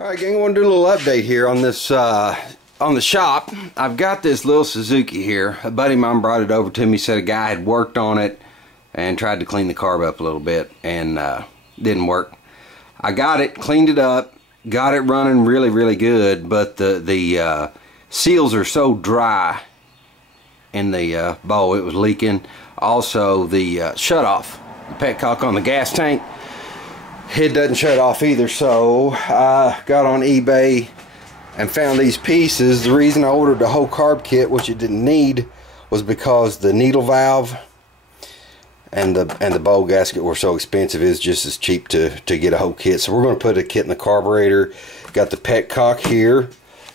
Alright gang, I want to do a little update here on this on the shop. I've got this little Suzuki here. A buddy of mine brought it over to me, said a guy had worked on it and tried to clean the carb up a little bit and didn't work. I got it, cleaned it up, got it running really good, but the seals are so dry in the bowl, it was leaking. Also the shutoff, the petcock on the gas tank, it doesn't shut off either. So I got on eBay and found these pieces. The reason I ordered the whole carb kit, which it didn't need, was because the needle valve and the bowl gasket were so expensive. It's just as cheap to get a whole kit. So we're going to put a kit in the carburetor. Got the petcock here.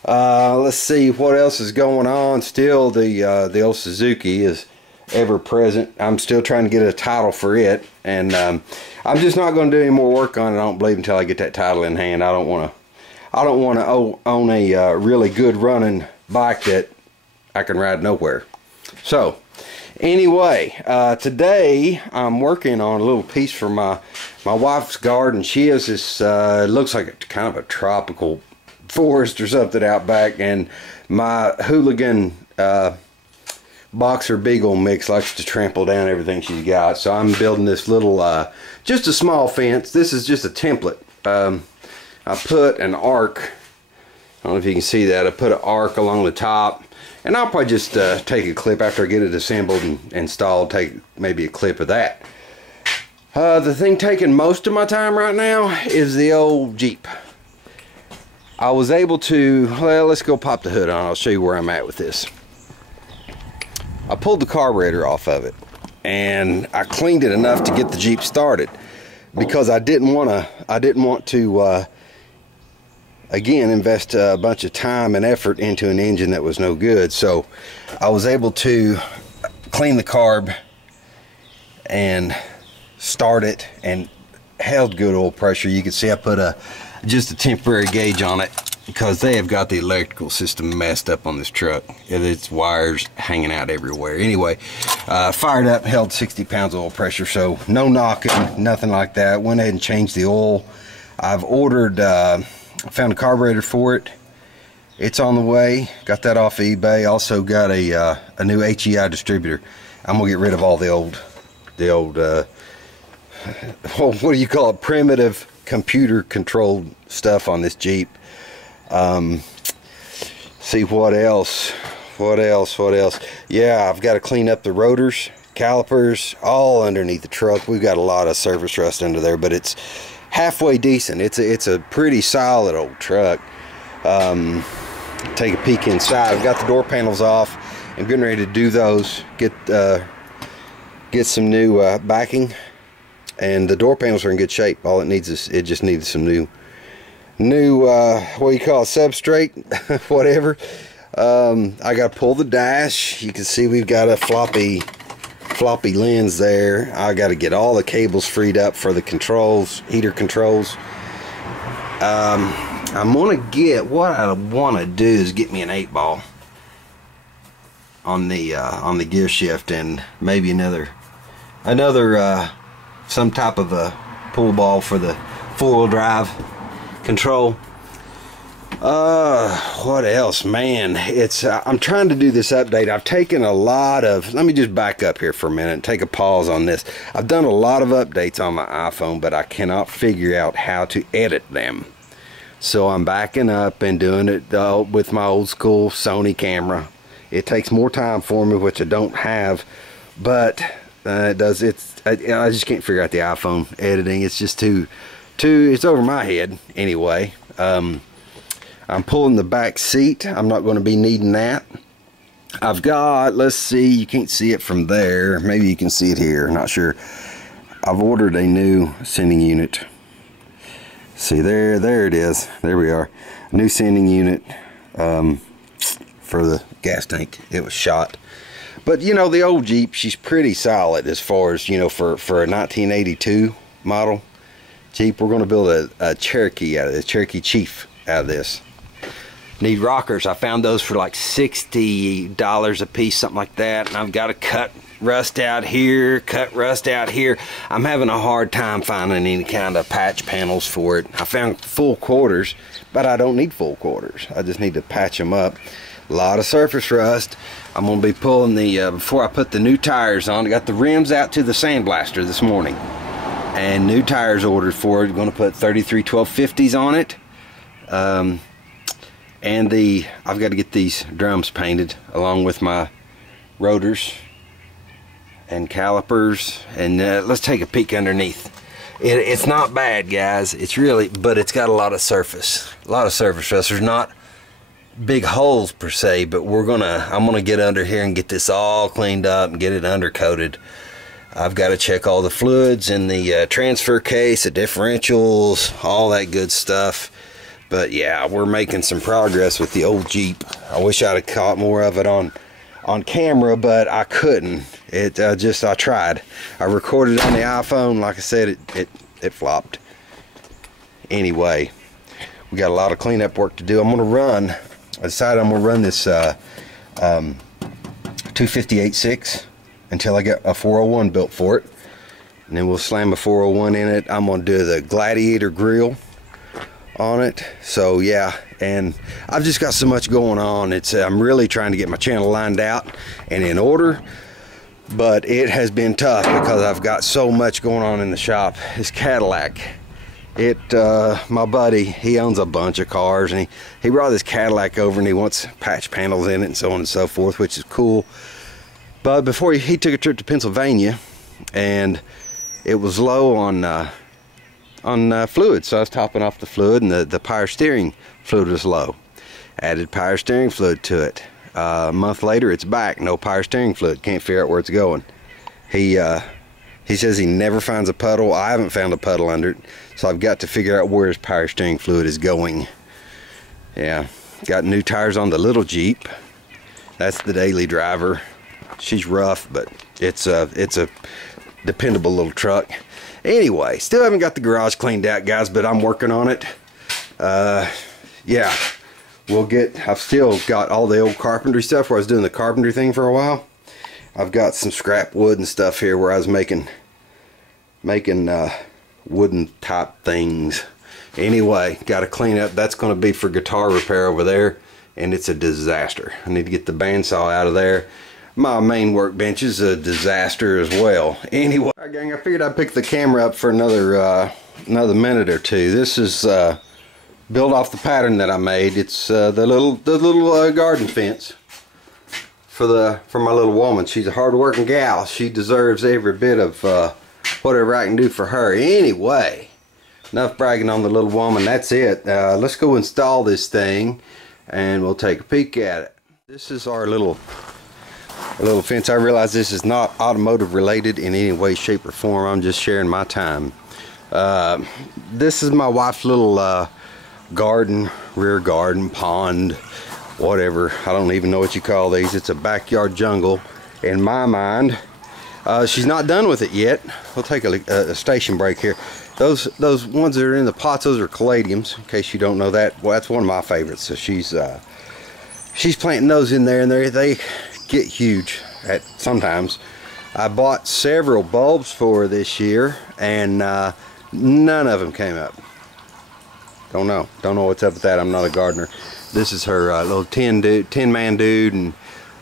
Let's see what else is going on. Still the old Suzuki is ever present. I'm still trying to get a title for it, and I'm just not going to do any more work on it, I don't believe, until I get that title in hand. I don't want to own a really good running bike that I can ride nowhere. So anyway, today I'm working on a little piece for my wife's garden. She has this looks like a kind of a tropical forest or something out back, and my hooligan boxer beagle mix likes to trample down everything she's got. So I'm building this little just a small fence. This is just a template. I put an arc, I don't know if you can see that, I put an arc along the top, and I'll probably just take a clip after I get it assembled and installed, take maybe a clip of that. The thing taking most of my time right now is the old Jeep. I was able to, well, let's go pop the hood on. I'll show you where I'm at with this. I pulled the carburetor off of it and I cleaned it enough to get the Jeep started, because I didn't want to again invest a bunch of time and effort into an engine that was no good. So I was able to clean the carb and start it, and held good oil pressure. You can see I put just a temporary gauge on it because they have got the electrical system messed up on this truck. It's wires hanging out everywhere. Anyway, fired up, held 60 pounds of oil pressure, so no knocking, nothing like that. Went ahead and changed the oil. I've ordered, found a carburetor for it. It's on the way. Got that off eBay. Also got a new HEI distributor. I'm gonna get rid of all the old what do you call it, primitive computer controlled stuff on this Jeep. See what else, yeah, I've got to clean up the rotors, calipers, all underneath the truck. We've got a lot of surface rust under there, but it's halfway decent. It's a pretty solid old truck. Take a peek inside. I've got the door panels off. I'm getting ready to do those, get some new backing, and the door panels are in good shape. All it needs is, it just needs some new what do you call it, substrate, whatever. I got to pull the dash. You can see we've got a floppy lens there. I got to get all the cables freed up for the controls, heater controls. I'm gonna get, what I want to do is get me an 8-ball on the gear shift, and maybe another some type of a pull ball for the 4-wheel drive control. What else, man? It's I'm trying to do this update. I've taken a lot of, let me just back up here for a minute and take a pause on this. I've done a lot of updates on my iPhone, but I cannot figure out how to edit them. So I'm backing up and doing it with my old school Sony camera. It takes more time for me, which I don't have, but I just can't figure out the iPhone editing. It's just it's over my head anyway. I'm pulling the back seat. I'm not going to be needing that. I've got, let's see, you can't see it from there. Maybe you can see it here, not sure. I've ordered a new sending unit. See, there it is. There we are. New sending unit for the gas tank. It was shot. But you know, the old Jeep, she's pretty solid as far as, you know, for a 1982 model Jeep. We're going to build a Cherokee out of this, Cherokee Chief out of this. Need rockers. I found those for like $60 a piece, something like that, and I've got to cut rust out here, cut rust out here. I'm having a hard time finding any kind of patch panels for it. I found full quarters, but I don't need full quarters. I just need to patch them up. A lot of surface rust. I'm going to be pulling the, before I put the new tires on, I got the rims out to the sandblaster this morning. And new tires ordered for it. I'm going to put 33 1250s on it. And I've got to get these drums painted along with my rotors and calipers. And let's take a peek underneath. It's not bad, guys. It's really, but it's got a lot of surface. A lot of surface rust. There's not big holes per se, but I'm gonna get under here and get this all cleaned up and get it undercoated. I've got to check all the fluids in the transfer case, the differentials, all that good stuff. But yeah, we're making some progress with the old Jeep. I wish I'd have caught more of it on camera, but I couldn't. I tried. I recorded on the iPhone. Like I said, it flopped. Anyway, we got a lot of cleanup work to do. I decided I'm gonna run this 258.6 until I get a 401 built for it, and then we'll slam a 401 in it. I'm gonna do the Gladiator grill on it. So yeah, and I've just got so much going on. I'm really trying to get my channel lined out and in order, but it has been tough because I've got so much going on in the shop. This Cadillac, my buddy, he owns a bunch of cars, and he brought this Cadillac over and he wants patch panels in it and so on and so forth, which is cool. But before he took a trip to Pennsylvania, and it was low on fluid, so I was topping off the fluid, and the power steering fluid was low. Added power steering fluid to it. A month later, it's back, no power steering fluid. Can't figure out where it's going. He says he never finds a puddle. I haven't found a puddle under it, so I've got to figure out where his power steering fluid is going. Yeah, got new tires on the little Jeep. That's the daily driver. She's rough, but it's a dependable little truck. Anyway, still haven't got the garage cleaned out, guys, but I'm working on it. Yeah, I've still got all the old carpentry stuff where I was doing the carpentry thing for a while. I've got some scrap wood and stuff here where I was making wooden type things. Anyway, got to clean up. That's going to be for guitar repair over there, and it's a disaster. I need to get the bandsaw out of there. My main workbench is a disaster as well. Anyway, all right, gang, I figured I'd pick the camera up for another minute or two. This is built off the pattern that I made. It's the little garden fence for my little woman. She's a hard-working gal. She deserves every bit of whatever I can do for her. Anyway, enough bragging on the little woman. That's it. Let's go install this thing, and we'll take a peek at it. This is our little fence. I realize this is not automotive related in any way, shape, or form. I'm just sharing my time. This is my wife's little garden, rear garden, pond, whatever. I don't even know what you call these. It's a backyard jungle in my mind. She's not done with it yet. We'll take a station break here. Those ones that are in the pots, those are caladiums, in case you don't know that. Well, that's one of my favorites. So she's planting those in there, and they get huge sometimes. I bought several bulbs for her this year, and none of them came up. Don't know what's up with that. I'm not a gardener. This is her little tin man dude, and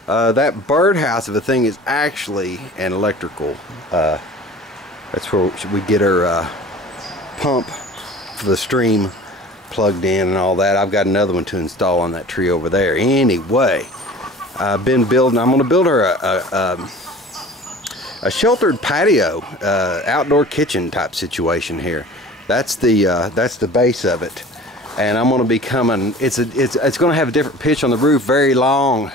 that birdhouse of a thing is actually an electrical. That's where we get her pump for the stream plugged in and all that. I've got another one to install on that tree over there. Anyway, I've been building. I'm going to build her a sheltered patio, outdoor kitchen type situation here. That's the base of it, and I'm going to be coming. It's going to have a different pitch on the roof, very long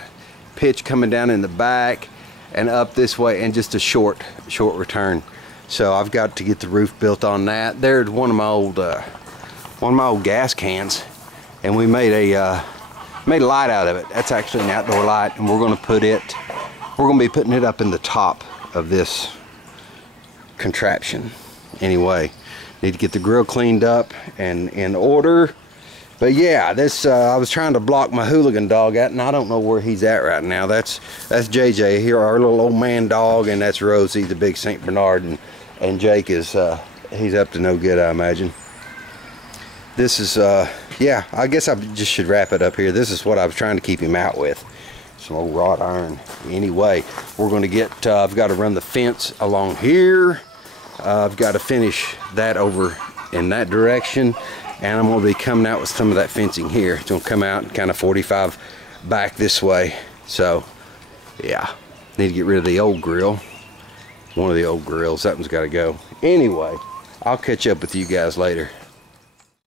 pitch coming down in the back and up this way, and just a short return. So I've got to get the roof built on that. There's one of my old gas cans, and we made a light out of it. That's actually an outdoor light, and we're going to be putting it up in the top of this contraption. Anyway, need to get the grill cleaned up and in order. But yeah, this I was trying to block my hooligan dog out, and I don't know where he's at right now. That's JJ here, our little old man dog, and that's Rosie, the big Saint Bernard, and Jake is he's up to no good, I imagine. This is yeah, I guess I just should wrap it up here. This is what I was trying to keep him out with, some old wrought iron. Anyway, we're going to get I've got to run the fence along here. I've got to finish that over in that direction, and I'm going to be coming out with some of that fencing here. It's going to come out and kind of 45 back this way. So yeah, need to get rid of the old grill, one of the old grills. That one's got to go. Anyway, I'll catch up with you guys later.